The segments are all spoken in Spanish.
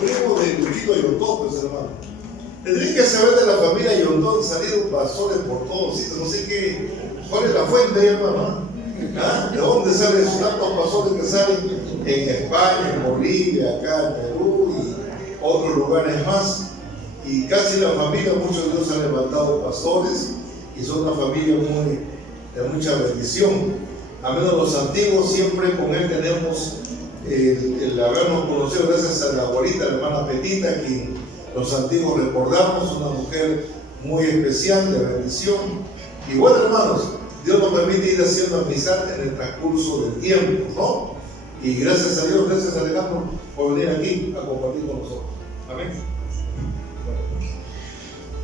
primo de Luchito Yontón, pues hermano. Tendría que saber de la familia Yontón, salieron pastores por todos sitios, no sé qué, cuál es la fuente, hermano. ¿Ah? ¿De dónde salen tantos pastores que salen en España, en Bolivia, acá en Perú y otros lugares más? Y casi la familia, muchos de ellos han levantado pastores y son una familia de mucha bendición. A menos los antiguos, siempre con él tenemos el habernos conocido gracias a la abuelita, la hermana Petita, quien los antiguos recordamos, una mujer muy especial, de bendición. Y bueno, hermanos, Dios nos permite ir haciendo amistad en el transcurso del tiempo, ¿no? Y gracias a Dios, gracias a Alejandro por venir aquí a compartir con nosotros. Amén.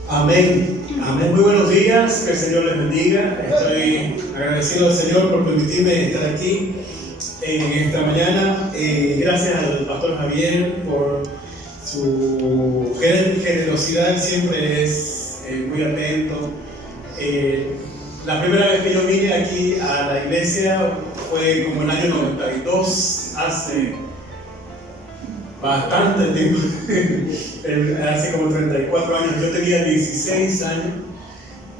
Amén. Amén. Muy buenos días, que el Señor les bendiga. Estoy agradecido al Señor por permitirme estar aquí en esta mañana. Gracias al pastor Javier por su generosidad, siempre es muy atento. La primera vez que yo vine aquí a la iglesia fue como en el año 92, hace bastante tiempo, hace como 34 años, yo tenía 16 años.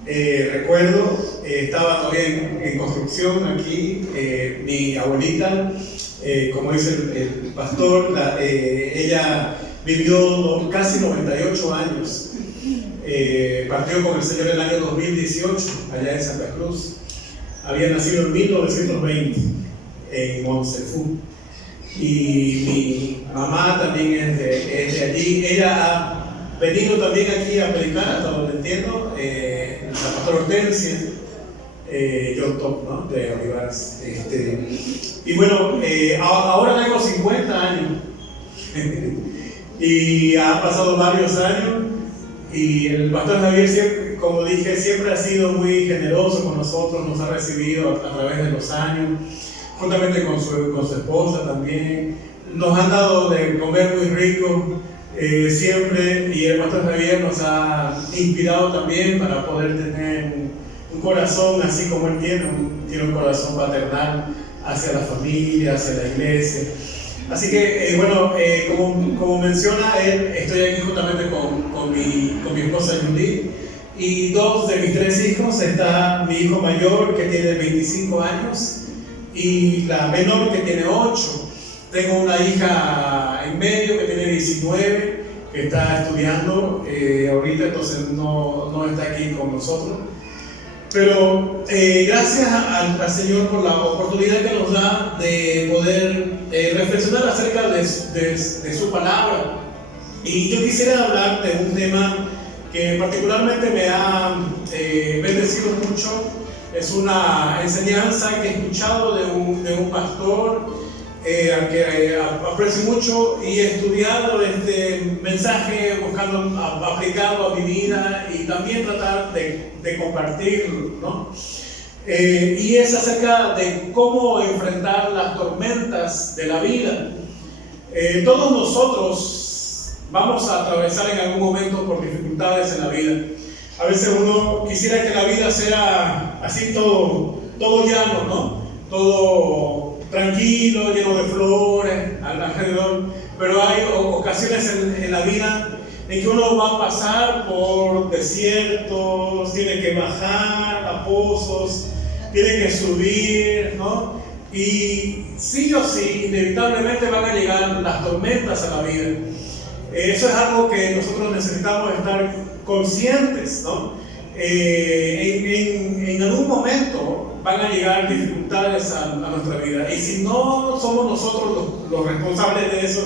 Recuerdo, estaba todavía en construcción aquí, mi abuelita, como dice el pastor, ella vivió casi 98 años. Partió con el Señor en el año 2018, allá en Santa Cruz. Había nacido en 1920 en Montserrat. Y mi mamá también es de allí. Ella ha venido también aquí a predicar, hasta donde entiendo, la pastora Hortensia, Yontón, ¿no? De Olivares. Y bueno, ahora tengo 50 años. Y han pasado varios años. Y el pastor Javier, siempre, como dije, siempre ha sido muy generoso con nosotros, nos ha recibido a través de los años, juntamente con su esposa también. Nos han dado de comer muy rico siempre, y el pastor Javier nos ha inspirado también para poder tener un corazón así como él tiene un corazón paternal hacia la familia, hacia la iglesia. Así que, bueno, como menciona él, estoy aquí juntamente con mi esposa Judy y dos de mis tres hijos. Está mi hijo mayor, que tiene 25 años, y la menor, que tiene 8. Tengo una hija en medio que tiene 19, que está estudiando ahorita, entonces no está aquí con nosotros. Pero gracias al Señor por la oportunidad que nos da de poder reflexionar acerca de su palabra. Y yo quisiera hablar de un tema que particularmente me ha bendecido mucho. Es una enseñanza que he escuchado de un pastor al que aprecio mucho, y he estudiado este mensaje buscando aplicarlo a mi vida y también tratar de compartirlo, ¿no? Y es acerca de cómo enfrentar las tormentas de la vida. Todos nosotros vamos a atravesar en algún momento por dificultades en la vida. A veces uno quisiera que la vida sea así, todo llano, ¿no? Todo tranquilo, lleno de flores alrededor, pero hay ocasiones en la vida en que uno va a pasar por desiertos, tiene que bajar a pozos, tiene que subir, ¿no? Y sí o sí, inevitablemente van a llegar las tormentas a la vida. Eso es algo que nosotros necesitamos estar conscientes, ¿no? En algún momento van a llegar dificultades a nuestra vida, y si no somos nosotros los responsables de eso,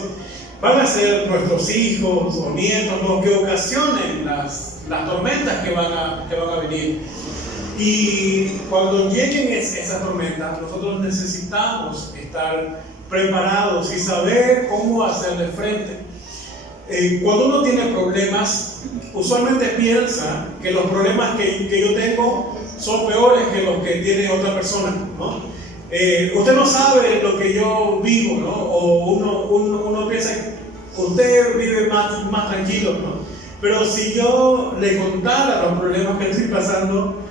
van a ser nuestros hijos o nietos los que ocasionen las tormentas que van a venir. Y cuando lleguen esas tormentas, nosotros necesitamos estar preparados y saber cómo hacerle frente. Cuando uno tiene problemas, usualmente piensa que los problemas que yo tengo son peores que los que tiene otra persona, ¿no? Usted no sabe lo que yo vivo, ¿no? O uno piensa que usted vive más tranquilo, ¿no? Pero si yo le contara los problemas que estoy pasando,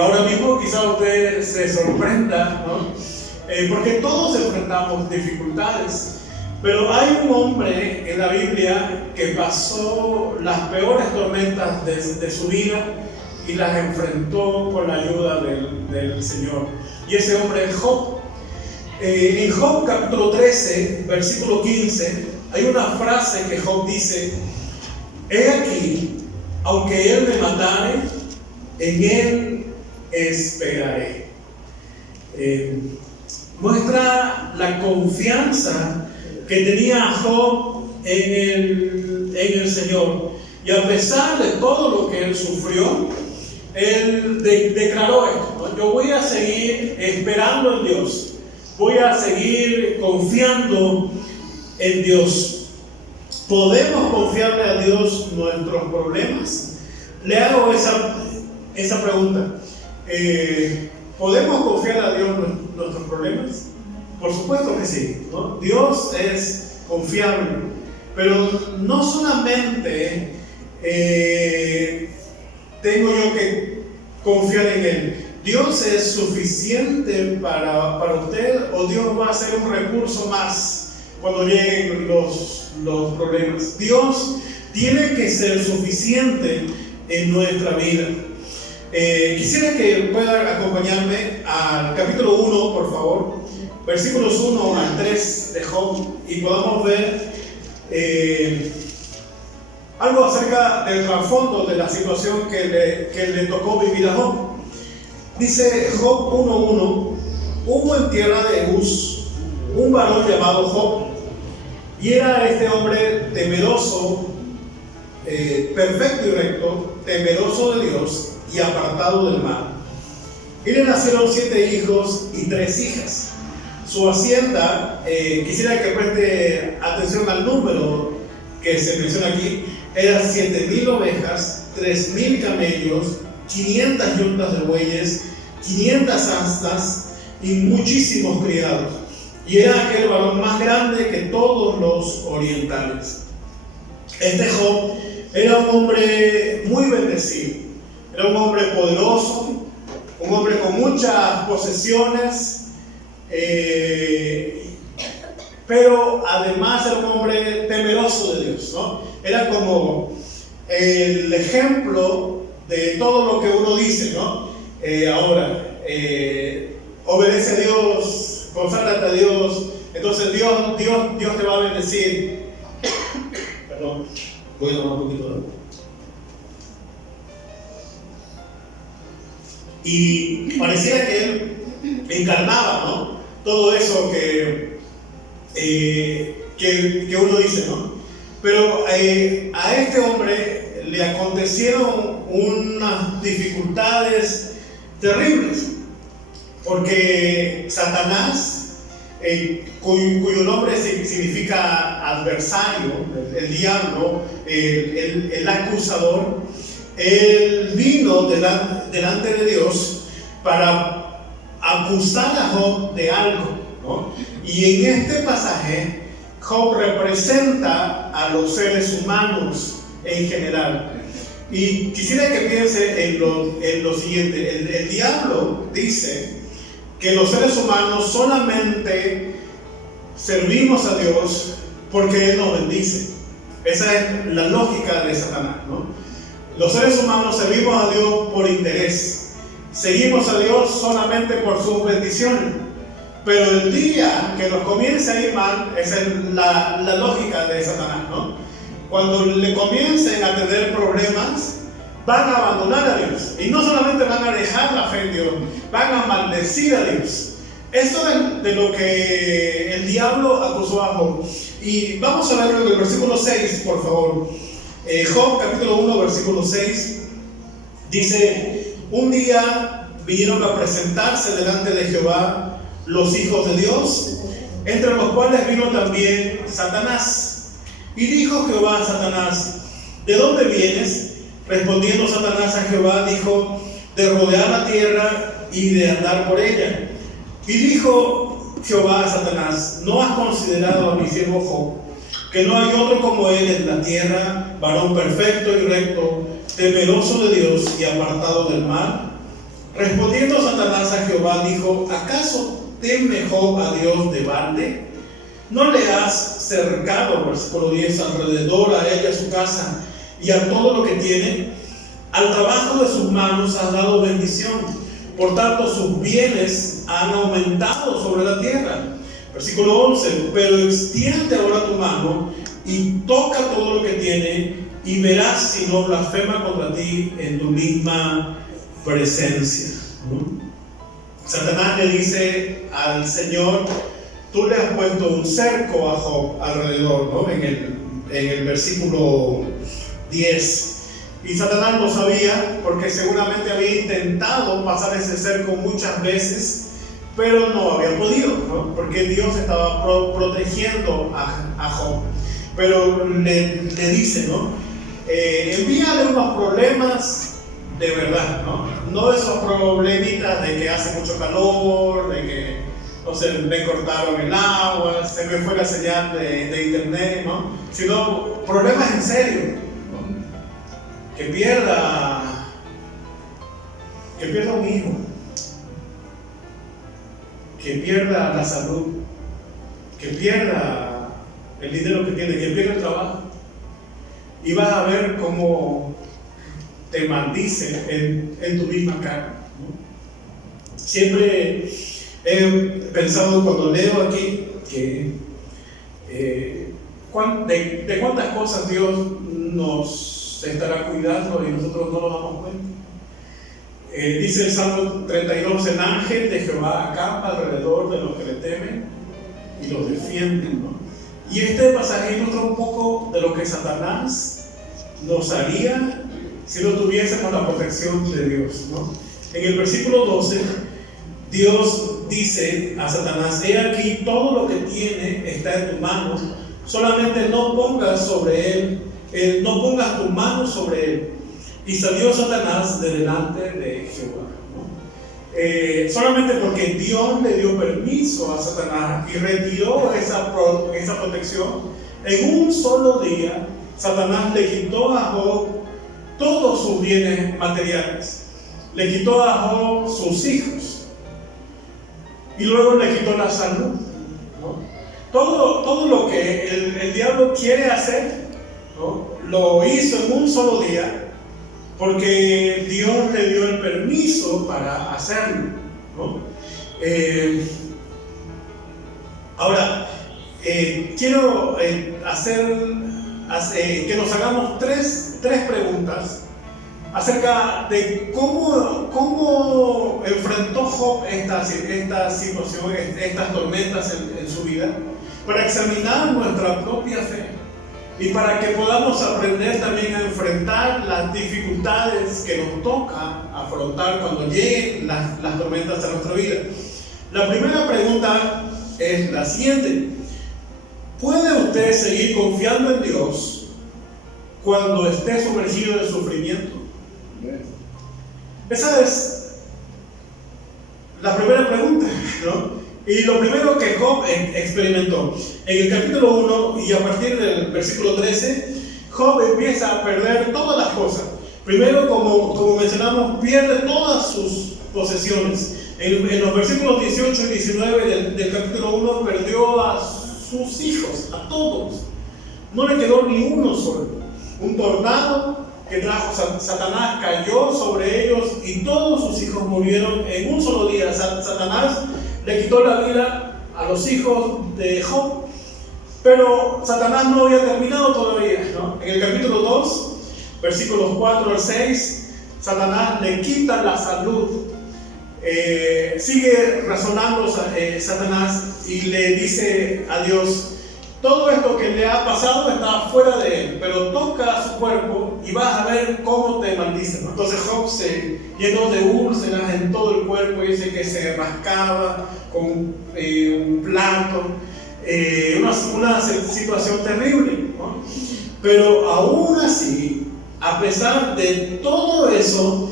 ahora mismo quizás usted se sorprenda, ¿no? Porque todos enfrentamos dificultades. Pero hay un hombre en la Biblia que pasó las peores tormentas de su vida y las enfrentó con la ayuda del Señor. Y ese hombre es Job. En Job capítulo 13, versículo 15, hay una frase que Job dice: he aquí, aunque él me matare, en él esperaré. Muestra la confianza que tenía Job en el Señor. Y a pesar de todo lo que él sufrió, él declaró esto, ¿no? Yo voy a seguir esperando en Dios. Voy a seguir confiando en Dios. ¿Podemos confiarle a Dios nuestros problemas? Le hago esa pregunta. ¿Podemos confiar a Dios nuestros problemas? Por supuesto que sí, ¿no? Dios es confiable, pero no solamente tengo yo que confiar en Él. ¿Dios es suficiente para usted o Dios va a ser un recurso más cuando lleguen los problemas? Dios tiene que ser suficiente en nuestra vida. Quisiera que puedan acompañarme al capítulo 1, por favor, versículos 1 al 3 de Job, y podamos ver algo acerca del trasfondo de la situación que le tocó vivir a Job. Dice Job 1:1: hubo en tierra de Uz un varón llamado Job, y era este hombre temeroso, perfecto y recto, temeroso de Dios y apartado del mal. Y le nacieron 7 hijos y 3 hijas. Su hacienda, quisiera que preste atención al número que se menciona aquí, eran 7,000 ovejas, 3,000 camellos, 500 yuntas de bueyes, 500 astas y muchísimos criados. Y era aquel varón más grande que todos los orientales. Este Job era un hombre muy bendecido, era un hombre poderoso, un hombre con muchas posesiones, pero además era un hombre temeroso de Dios, ¿no? Era como el ejemplo de todo lo que uno dice, ¿no? Obedece a Dios, conságrate a Dios, entonces Dios te va a bendecir. Perdón, voy a tomar un poquito de agua. Y pareciera que él encarnaba, ¿no? Todo eso que uno dice, ¿no? Pero a este hombre le acontecieron unas dificultades terribles, porque Satanás, cuyo nombre significa adversario, el diablo, el acusador, él vino delante de Dios para acusar a Job de algo, ¿no? Y en este pasaje Job representa a los seres humanos en general. Y quisiera que piense en lo siguiente. El diablo dice que los seres humanos solamente servimos a Dios porque Él nos bendice. Esa es la lógica de Satanás, ¿no? Los seres humanos servimos a Dios por interés. Seguimos a Dios solamente por sus bendiciones. Pero el día que nos comience a ir mal, esa es la lógica de Satanás, ¿no? Cuando le comiencen a tener problemas, van a abandonar a Dios. Y no solamente van a dejar la fe en Dios, van a maldecir a Dios. Esto es de lo que el diablo acusó a Job. Y vamos a verlo en el versículo 6, por favor. Job capítulo 1, versículo 6, dice: un día vinieron a presentarse delante de Jehová los hijos de Dios, entre los cuales vino también Satanás. Y dijo Jehová a Satanás: ¿de dónde vienes? Respondiendo Satanás a Jehová, dijo: de rodear la tierra y de andar por ella. Y dijo Jehová a Satanás: ¿no has considerado a mi siervo Job, que no hay otro como él en la tierra, varón perfecto y recto, temeroso de Dios y apartado del mal? Respondiendo Satanás a Jehová, dijo: ¿acaso teme Job a Dios de balde? ¿No le has cercado, versículo 10, alrededor a ella, a su casa y a todo lo que tiene? Al trabajo de sus manos has dado bendición, por tanto sus bienes han aumentado sobre la tierra. Versículo 11, pero extiende ahora tu mano y toca todo lo que tiene, y verás si no blasfema contra ti en tu misma presencia. Satanás le dice al Señor: tú le has puesto un cerco a Job alrededor, ¿no? En el versículo 10. Y Satanás lo sabía, porque seguramente había intentado pasar ese cerco muchas veces, pero no había podido, ¿no? Porque Dios estaba protegiendo a Job. Pero le dice, ¿no? Envíale unos problemas de verdad, ¿no? No esos problemitas de que hace mucho calor, de que, no sé, me cortaron el agua, se me fue la señal de internet, ¿no? Sino problemas en serio, ¿no? Que pierda un hijo, que pierda la salud, que pierda el dinero que tiene, que pierda el trabajo. Y vas a ver cómo te maldice en tu misma cara, ¿no? Siempre he pensado cuando leo aquí que de cuántas cosas Dios nos estará cuidando y nosotros no nos damos cuenta. Dice el Salmo 32, el ángel de Jehová acampa alrededor de los que le temen y los defiende, ¿no? Y este pasaje ilustra un poco de lo que Satanás nos haría si no tuviésemos la protección de Dios, ¿no? En el versículo 12, Dios dice a Satanás: he aquí, todo lo que tiene está en tu mano, solamente no pongas sobre él, no pongas tu mano sobre él. Y salió Satanás de delante de Jehová, ¿no? Solamente porque Dios le dio permiso a Satanás y retiró esa protección, en un solo día Satanás le quitó a Job todos sus bienes materiales, le quitó a Job sus hijos y luego le quitó la salud, ¿no? Todo lo que el diablo quiere hacer, ¿no? Lo hizo en un solo día, porque Dios le dio el permiso para hacerlo, ¿no? Ahora, quiero que nos hagamos tres preguntas acerca de cómo enfrentó Job esta situación, estas tormentas en su vida, para examinar nuestra propia fe y para que podamos aprender también a enfrentar las dificultades que nos toca afrontar cuando lleguen las tormentas a nuestra vida. La primera pregunta es la siguiente: ¿puede usted seguir confiando en Dios cuando esté sumergido en sufrimiento? Esa es la primera pregunta, ¿no? Y lo primero que Job experimentó en el capítulo 1 y a partir del versículo 13, Job empieza a perder todas las cosas. Primero, como mencionamos, pierde todas sus posesiones. En los versículos 18 y 19 del capítulo 1 perdió a sus hijos, a todos. No le quedó ni uno solo. Un tornado que trajo Satanás cayó sobre ellos y todos sus hijos murieron en un solo día. Satanás le quitó la vida a los hijos de Job, pero Satanás no había terminado todavía, ¿no? En el capítulo 2, versículos 4 al 6, Satanás le quita la salud. Sigue razonando Satanás y le dice a Dios: todo esto que le ha pasado está fuera de él, pero toca su cuerpo y vas a ver cómo te maldice, ¿no? Entonces Job se llenó de úlceras en todo el cuerpo, y dice que se rascaba con un plato, una situación terrible, ¿no? Pero aún así, a pesar de todo eso,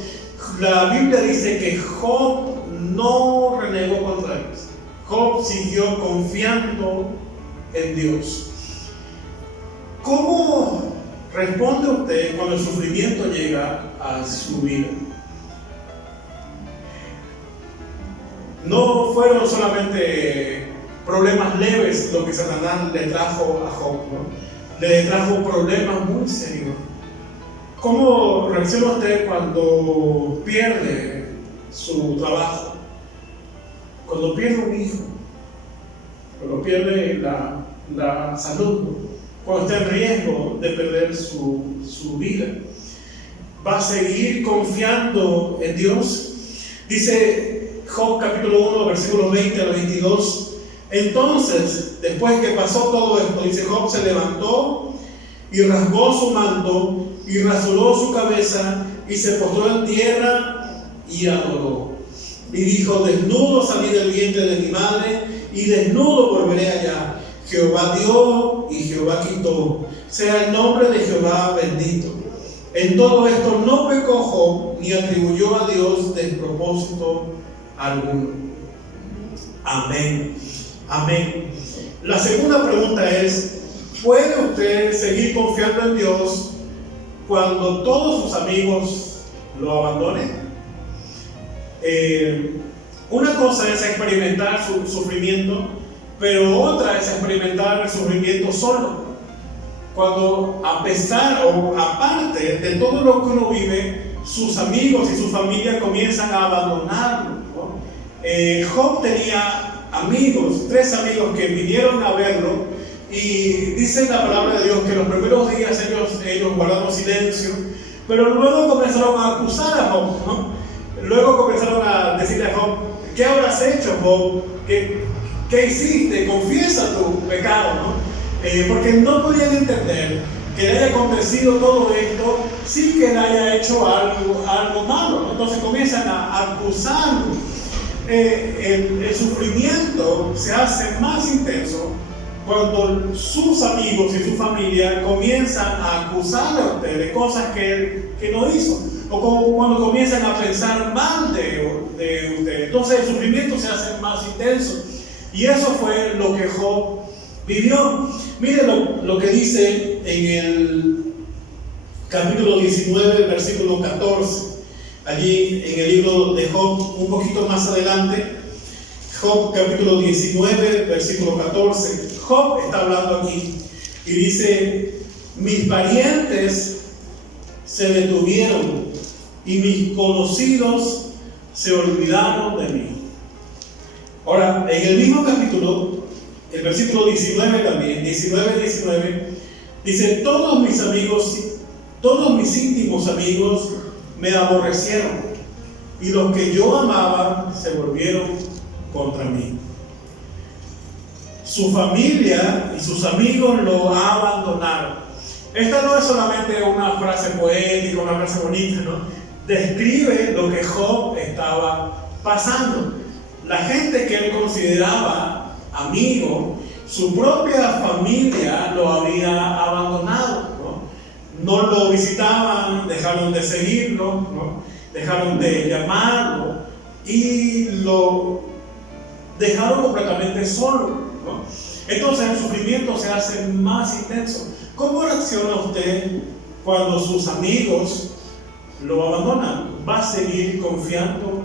la Biblia dice que Job no renegó contra Dios. Job siguió confiando en Dios. ¿Cómo responde usted cuando el sufrimiento llega a su vida? No fueron solamente problemas leves lo que Satanás le trajo a Job, ¿no? Le trajo problemas muy serios. ¿Cómo reacciona usted cuando pierde su trabajo? Cuando pierde un hijo, cuando pierde la salud, cuando está en riesgo de perder su vida, ¿va a seguir confiando en Dios? Dice Job capítulo 1, versículos 20 al 22. Entonces, después que pasó todo esto, dice Job se levantó y rasgó su manto y rasuró su cabeza y se postró en tierra y adoró. Y dijo: desnudo salí del vientre de mi madre y desnudo volveré allá. Jehová dio y Jehová quitó. Sea el nombre de Jehová bendito. En todo esto no pecó Job ni atribuyó a Dios despropósito alguno. Amén. Amén. La segunda pregunta es: ¿puede usted seguir confiando en Dios cuando todos sus amigos lo abandonen? Una cosa es experimentar su sufrimiento, pero otra es experimentar el sufrimiento solo. Cuando a pesar o aparte de todo lo que uno vive, sus amigos y su familia comienzan a abandonarlo, ¿no? Job tenía amigos, 3 amigos que vinieron a verlo, y dice la palabra de Dios que los primeros días ellos guardaron silencio, pero luego comenzaron a acusar a Job, ¿no? Luego comenzaron a decirle a Job: ¿qué habrás hecho, Job? ¿Qué hiciste? Confiesa tu pecado, ¿no? Porque no podían entender que le haya acontecido todo esto sin que le haya hecho algo malo, ¿no? Entonces comienzan a acusarlo. El sufrimiento se hace más intenso cuando sus amigos y su familia comienzan a acusarle a usted de cosas que no hizo, o cuando comienzan a pensar mal de usted. Entonces el sufrimiento se hace más intenso, y eso fue lo que Job vivió. Mire lo que dice en el capítulo 19, versículo 14, allí en el libro de Job, un poquito más adelante. Job capítulo 19, versículo 14. Job está hablando aquí y dice: mis parientes se detuvieron y mis conocidos se olvidaron de mí. Ahora, en el mismo capítulo, el versículo 19 también, 19, dice: todos mis amigos, todos mis íntimos amigos me aborrecieron, y los que yo amaba se volvieron contra mí. Su familia y sus amigos lo abandonaron. Esta no es solamente una frase poética, una frase bonita, ¿no? Describe lo que Job estaba pasando. La gente que él consideraba amigo, su propia familia lo había abandonado, ¿no? No lo visitaban, dejaron de seguirlo, ¿no? Dejaron de llamarlo y lo dejaron completamente solo, ¿no? Entonces el sufrimiento se hace más intenso. ¿Cómo reacciona usted cuando sus amigos lo abandonan? ¿Va a seguir confiando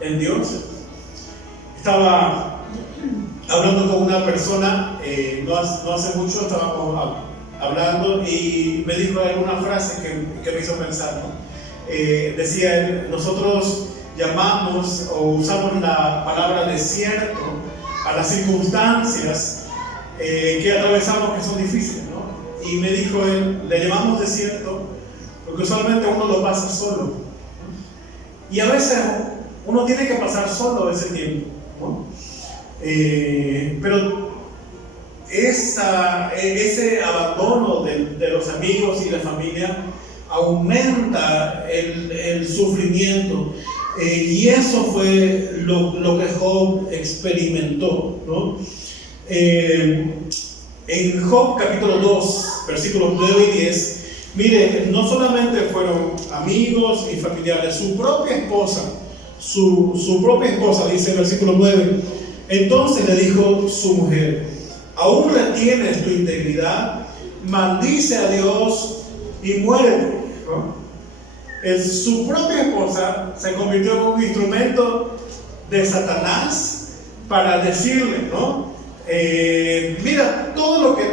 en Dios? Estaba hablando con una persona, no hace mucho estábamos hablando, y me dijo alguna frase que me hizo pensar, ¿no? Decía él: nosotros llamamos o usamos la palabra desierto a las circunstancias que atravesamos, que son difíciles, ¿no? Y me dijo él: le llamamos desierto porque usualmente uno lo pasa solo, ¿no? Y a veces uno tiene que pasar solo ese tiempo, ¿no? Pero ese abandono de los amigos y la familia aumenta el sufrimiento, y eso fue lo que Job experimentó, ¿no? En Job capítulo 2, versículos 9 y 10, mire, no solamente fueron amigos y familiares, su propia esposa, dice el versículo 9. Entonces le dijo su mujer: ¿aún retienes tu integridad? Maldice a Dios y muérete, ¿no? Su propia esposa se convirtió en un instrumento de Satanás para decirle, ¿no? mira todo lo que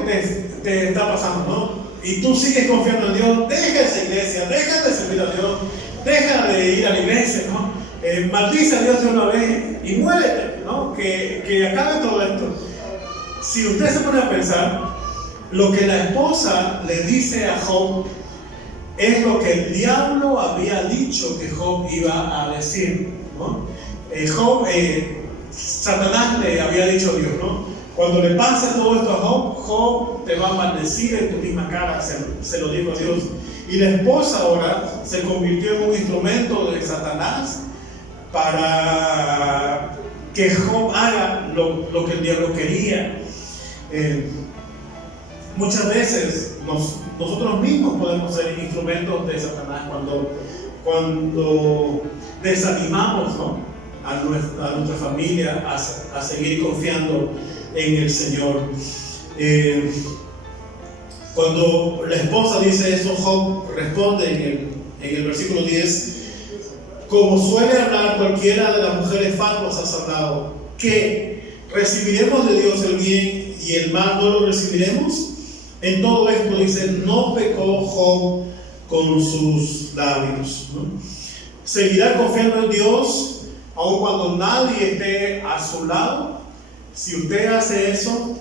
te está pasando, ¿no? Y tú sigues confiando en Dios, deja esa iglesia, deja de servir a Dios, deja de ir a la iglesia, ¿no? Maldice a Dios de una vez y muérete, ¿no? Que acabe todo esto. Si usted se pone a pensar, lo que la esposa le dice a Job es lo que el diablo había dicho que Job iba a decir, ¿no? Satanás le había dicho a Dios, ¿no? Cuando le pase todo esto a Job, Job te va a maldecir en tu misma cara, se lo dijo a Dios. Y la esposa ahora se convirtió en un instrumento de Satanás para que Job haga lo que el diablo quería. Muchas veces nosotros mismos podemos ser instrumentos de Satanás cuando desanimamos, ¿no? a nuestra familia a seguir confiando en el Señor. Cuando la esposa dice eso, Job responde en el versículo 10: como suele hablar cualquiera de las mujeres fatuas, has hablado, que recibiremos de Dios el bien y el mal no lo recibiremos. En todo esto dice, no pecó Job con sus labios, ¿no? Seguirá confiando en Dios aun cuando nadie esté a su lado. Si usted hace eso,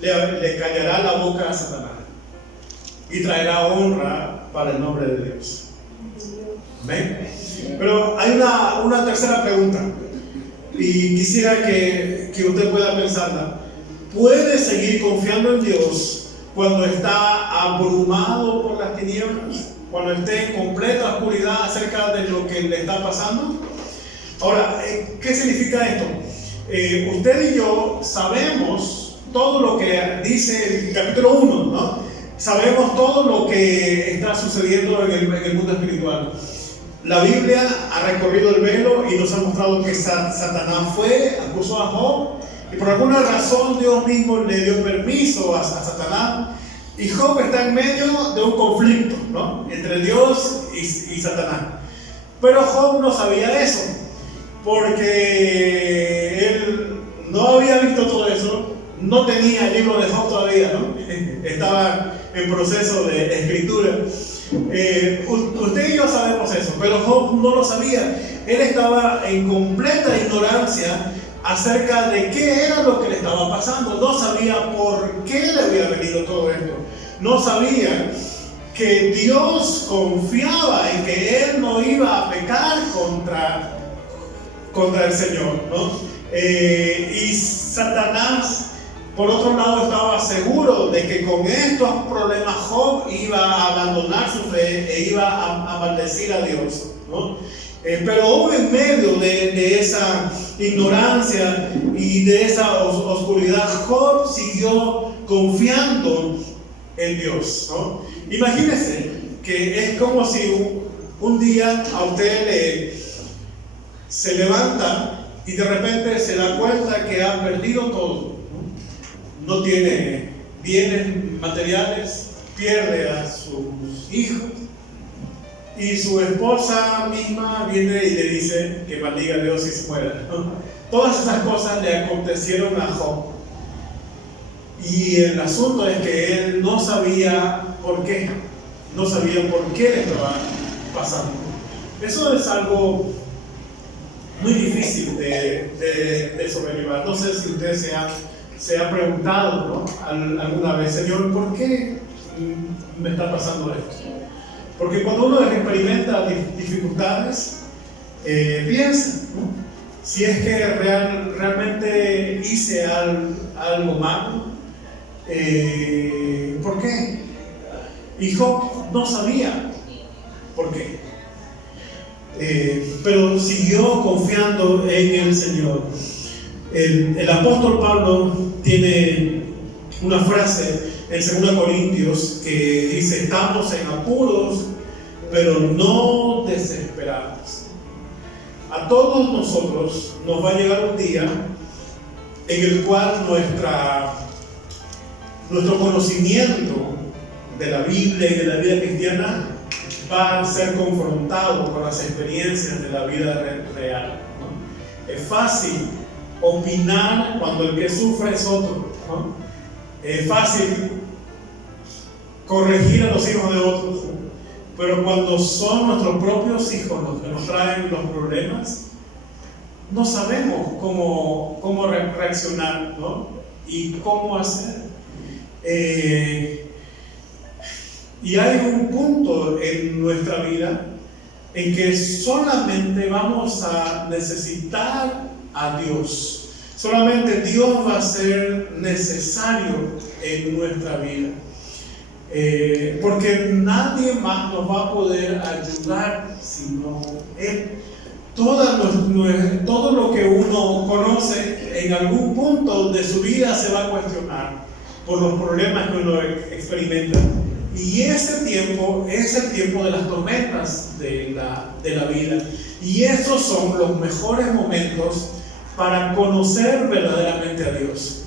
le callará la boca a Satanás y traerá honra para el nombre de Dios. ¿Ven? Pero hay una tercera pregunta y quisiera que usted pueda pensarla. ¿Puede seguir confiando en Dios cuando está abrumado por las tinieblas? Cuando esté en completa oscuridad acerca de lo que le está pasando. Ahora, ¿qué significa esto? Usted y yo sabemos todo lo que dice el capítulo 1, ¿no? Sabemos todo lo que está sucediendo en el mundo espiritual. La Biblia ha recorrido el velo y nos ha mostrado que Satanás acusó a Job, y por alguna razón Dios mismo le dio permiso a Satanás, y Job está en medio de un conflicto, ¿no? Entre Dios y Satanás. Pero Job no sabía eso, porque él no había visto todo eso, no tenía el libro de Job todavía, ¿no? Estaba en proceso de escritura. Usted y yo sabemos eso, pero Job no lo sabía. Él estaba en completa ignorancia acerca de qué era lo que le estaba pasando. No sabía por qué le había venido todo esto. No sabía que Dios confiaba en que él no iba a pecar contra el Señor, ¿no? Y Satanás, por otro lado, estaba seguro de que con estos problemas Job iba a abandonar su fe e iba a maldecir a Dios, ¿no? Pero aún en medio de esa ignorancia y de esa oscuridad, Job siguió confiando en Dios, ¿no? Imagínese que es como si un día a usted se levanta y de repente se da cuenta que ha perdido todo. No tiene bienes materiales, pierde a sus hijos, y su esposa misma viene y le dice que maldiga a Dios y se muera, ¿no? Todas esas cosas le acontecieron a Job, y el asunto es que él no sabía por qué, le estaba pasando. Eso es algo muy difícil de sobrellevar. No sé si usted se ha preguntado, ¿no? alguna vez, Señor, ¿por qué me está pasando esto? Porque cuando uno experimenta dificultades, piensa, ¿no? Si es que realmente hice algo malo, ¿por qué? Y Job no sabía por qué, pero siguió confiando en el Señor. El apóstol Pablo tiene una frase en 2 Corintios que dice: estamos en apuros, pero no desesperados. A todos nosotros nos va a llegar un día en el cual nuestro conocimiento de la Biblia y de la vida cristiana va a ser confrontado con las experiencias de la vida real, ¿no? Es fácil opinar cuando el que sufre es otro. ¿no? Es fácil corregir a los hijos de otros, ¿no? Pero cuando son nuestros propios hijos los que nos traen los problemas, no sabemos cómo reaccionar, ¿no? Y cómo hacer. Y hay un punto en nuestra vida en que solamente vamos a necesitar a Dios. Solamente Dios va a ser necesario en nuestra vida. Porque nadie más nos va a poder ayudar sino Él. Todo lo que uno conoce en algún punto de su vida se va a cuestionar por los problemas que uno experimenta. Y ese tiempo es el tiempo de las tormentas de la vida. Y esos son los mejores momentos para conocer verdaderamente a Dios.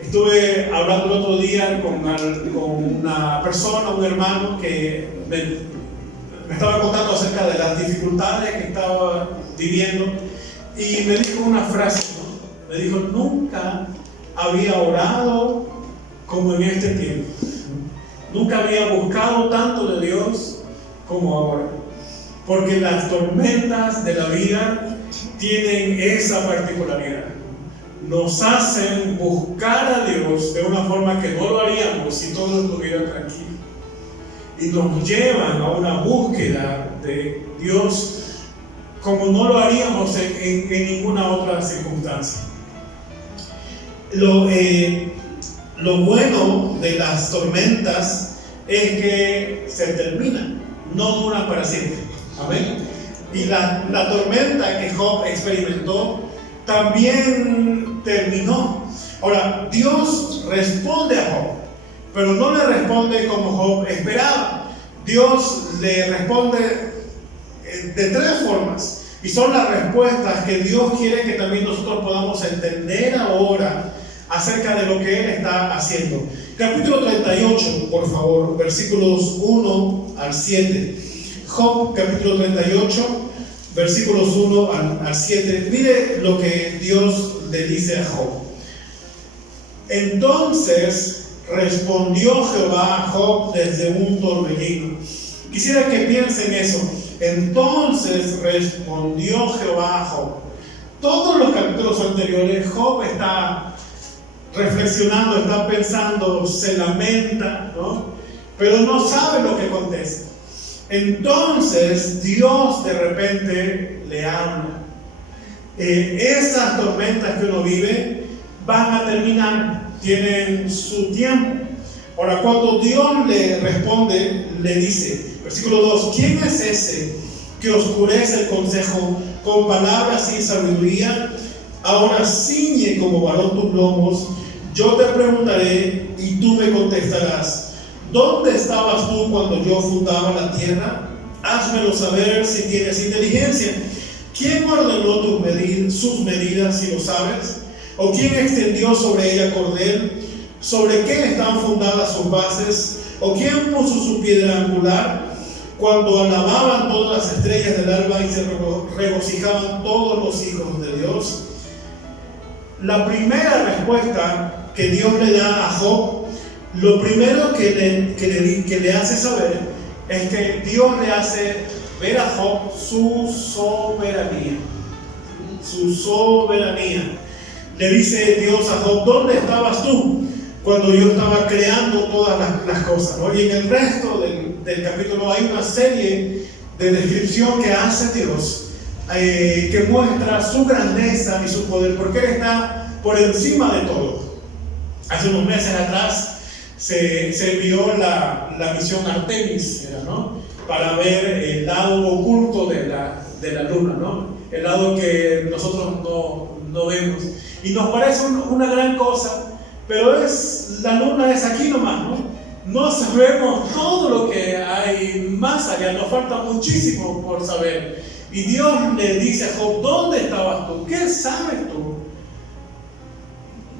Estuve hablando el otro día con una persona, un hermano, que me estaba contando acerca de las dificultades que estaba viviendo, y me dijo una frase, ¿no? Me dijo: nunca había orado como en este tiempo. Nunca había buscado tanto de Dios como ahora. Porque las tormentas de la vida tienen esa particularidad. Nos hacen buscar a Dios de una forma que no lo haríamos si todo estuviera tranquilo. Y nos llevan a una búsqueda de Dios como no lo haríamos en ninguna otra circunstancia. Lo bueno de las tormentas es que se terminan, no duran para siempre. Amén. Y la tormenta que Job experimentó también terminó. Ahora, Dios responde a Job, pero no le responde como Job esperaba. Dios le responde de tres formas, y son las respuestas que Dios quiere que también nosotros podamos entender ahora acerca de lo que Él está haciendo. Capítulo 38, por favor, versículos 1 al 7. Job, capítulo 38, versículos 1 al 7. Mire lo que Dios le dice a Job. Entonces respondió Jehová a Job desde un torbellino. Quisiera que piensen eso. Entonces respondió Jehová a Job. Todos los capítulos anteriores, Job está reflexionando, está pensando, se lamenta, ¿no? Pero no sabe lo que contesta. Entonces Dios de repente le habla. Esas tormentas que uno vive van a terminar, tienen su tiempo. Ahora, cuando Dios le responde, le dice, versículo 2: ¿quién es ese que oscurece el consejo con palabras sin sabiduría? Ahora ciñe como varón tus lomos. Yo te preguntaré y tú me contestarás. ¿Dónde estabas tú cuando yo fundaba la tierra? Házmelo saber si tienes inteligencia. ¿Quién ordenó sus medidas, si lo sabes? ¿O quién extendió sobre ella cordel? ¿Sobre qué están fundadas sus bases? ¿O quién puso su piedra angular? Cuando alababan todas las estrellas del alba y se regocijaban todos los hijos de Dios. La primera respuesta que Dios le da a Job, lo primero que le hace saber es que Dios le hace ver a Job su soberanía. Su soberanía. Le dice Dios a Job: ¿dónde estabas tú cuando yo estaba creando todas las cosas? ¿No? Y en el resto del capítulo hay una serie de descripción que hace Dios, que muestra su grandeza y su poder, porque Él está por encima de todo. Hace unos meses atrás se envió la misión Artemis, ¿no? Para ver el lado oculto de la luna, ¿no? El lado que nosotros no vemos. Y nos parece una gran cosa, pero la luna es aquí nomás, ¿no? No sabemos todo lo que hay más allá, nos falta muchísimo por saber. Y Dios le dice a Job: ¿dónde estabas tú? ¿Qué sabes tú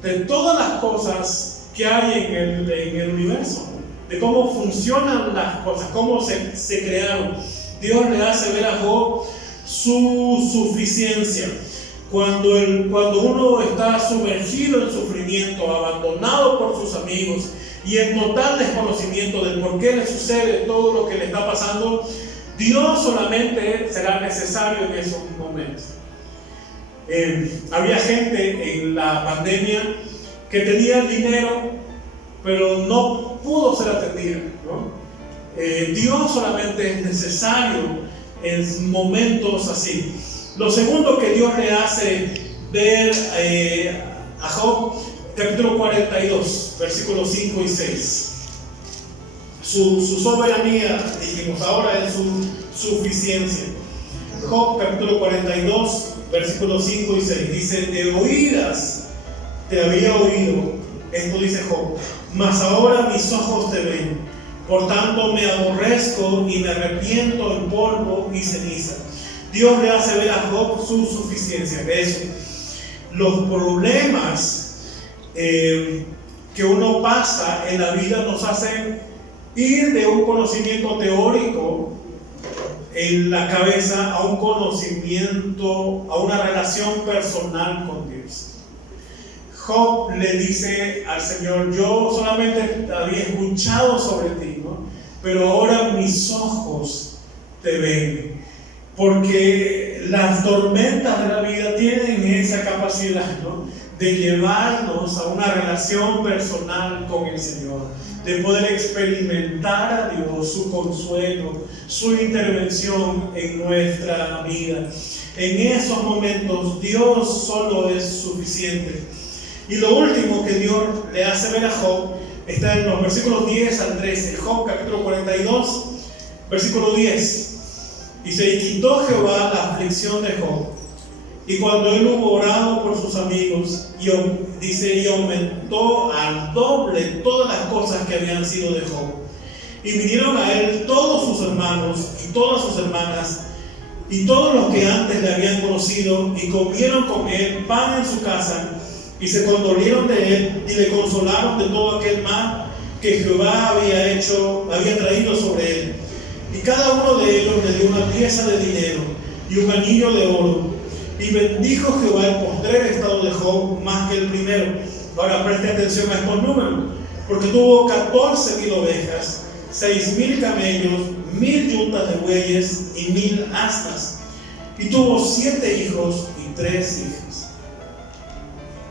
de todas las cosas que hay en el universo? De cómo funcionan las cosas, cómo se crearon. Dios le hace ver a Job su suficiencia. Cuando uno está sumergido en sufrimiento, abandonado por sus amigos y en total desconocimiento del por qué le sucede todo lo que le está pasando, Dios solamente será necesario en esos momentos. Había gente en la pandemia que tenía dinero, pero no pudo ser atendida, ¿no? Dios solamente es necesario en momentos así. Lo segundo que Dios le hace ver a Job, capítulo 42, versículos 5 y 6. Su soberanía, dijimos, ahora es su suficiencia. Job, capítulo 42, versículos 5 y 6. Dice: de oídas te había oído, esto dice Job, mas ahora mis ojos te ven. Por tanto me aborrezco y me arrepiento en polvo y ceniza. Dios le hace ver a Job su suficiencia. Eso. Los problemas que uno pasa en la vida nos hacen ir de un conocimiento teórico en la cabeza a un conocimiento, a una relación personal con Dios. Job le dice al Señor: yo solamente había escuchado sobre ti, ¿no? Pero ahora mis ojos te ven. Porque las tormentas de la vida tienen esa capacidad, ¿no?, de llevarnos a una relación personal con el Señor, de poder experimentar a Dios, su consuelo, su intervención en nuestra vida. En esos momentos Dios solo es suficiente. Y lo último que Dios le hace ver a Job está en los versículos 10 al 13. Job capítulo 42, versículo 10. Dice: y quitó Jehová la aflicción de Job, y cuando él hubo orado por sus amigos, y aumentó al doble todas las cosas que habían sido de Job. Y vinieron a él todos sus hermanos y todas sus hermanas, y todos los que antes le habían conocido, y comieron con él pan en su casa, y se condolieron de él, y le consolaron de todo aquel mal que Jehová había traído sobre él. Y cada uno de ellos le dio una pieza de dinero y un anillo de oro. Y bendijo Jehová el postrer estado de Job más que el primero. Ahora preste atención a estos números, porque tuvo 14,000 ovejas, 6,000 camellos, 1,000 yuntas de bueyes y 1,000 asnas. Y tuvo 7 hijos y 3 hijas.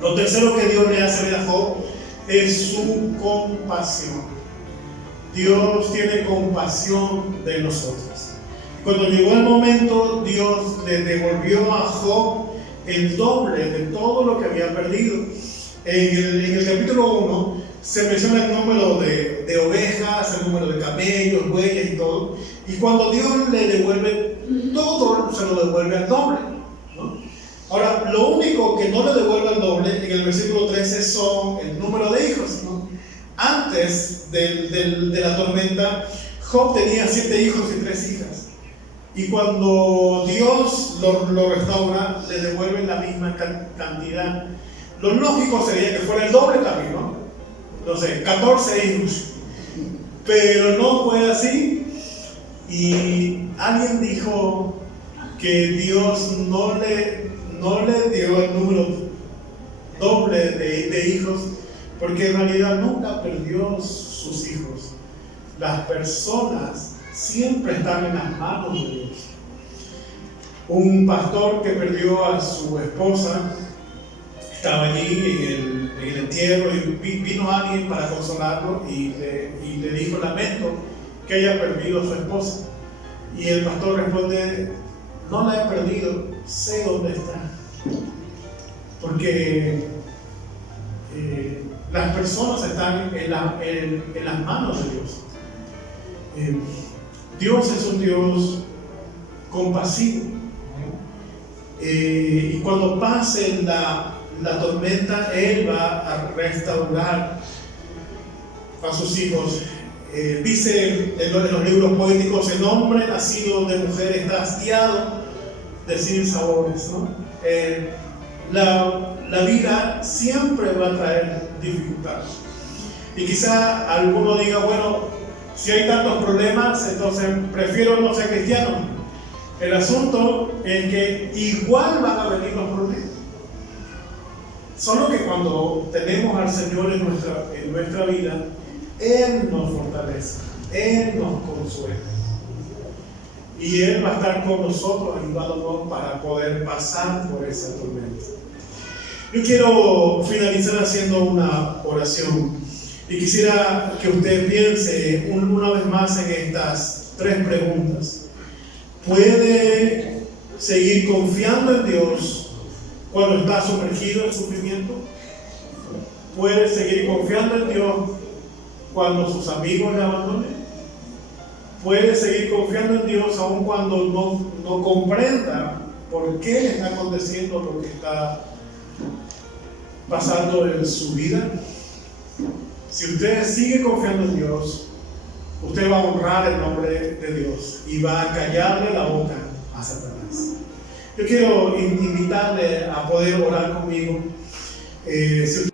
Lo tercero que Dios le hace ver a Job es su compasión. Dios tiene compasión de nosotros. Cuando llegó el momento, Dios le devolvió a Job el doble de todo lo que había perdido. En el capítulo 1 se menciona el número de ovejas, el número de camellos, bueyes y todo. Y cuando Dios le devuelve todo, se lo devuelve al doble, ¿no? Ahora, lo único que no le devuelve al doble en el versículo 13 son el número de hijos, ¿no? Antes de la tormenta, Job tenía 7 hijos y 3 hijas. Y cuando Dios lo restaura, le devuelven la misma cantidad. Lo lógico sería que fuera el doble también, ¿no? Entonces, 14 hijos. Pero no fue así. Y alguien dijo que Dios no le dio el número doble de hijos, porque en realidad nunca perdió sus hijos. Las personas siempre están en las manos de Dios. Un pastor que perdió a su esposa estaba allí en el entierro y vino alguien para consolarlo y le dijo: lamento que haya perdido a su esposa. Y el pastor responde: no la he perdido, sé dónde está. Porque las personas están en las manos de Dios. Dios es un Dios compasivo. Y cuando pase la tormenta, Él va a restaurar a sus hijos. Dice en los libros poéticos: el hombre nacido de mujer está hastiado de sinsabores, ¿no? La vida siempre va a traer dificultades. Y quizá alguno diga: bueno, si hay tantos problemas, entonces prefiero no ser cristiano. El asunto es que igual van a venir los problemas. Solo que cuando tenemos al Señor en nuestra vida, Él nos fortalece, Él nos consuela. Y Él va a estar con nosotros, ayudándonos para poder pasar por esa tormenta. Yo quiero finalizar haciendo una oración. Y quisiera que usted piense una vez más en estas 3 preguntas. ¿Puede seguir confiando en Dios cuando está sumergido en sufrimiento? ¿Puede seguir confiando en Dios cuando sus amigos le abandonen? ¿Puede seguir confiando en Dios aun cuando no comprenda por qué le está aconteciendo lo que está pasando en su vida? Si usted sigue confiando en Dios, usted va a honrar el nombre de Dios y va a callarle la boca a Satanás. Yo quiero invitarle a poder orar conmigo. Si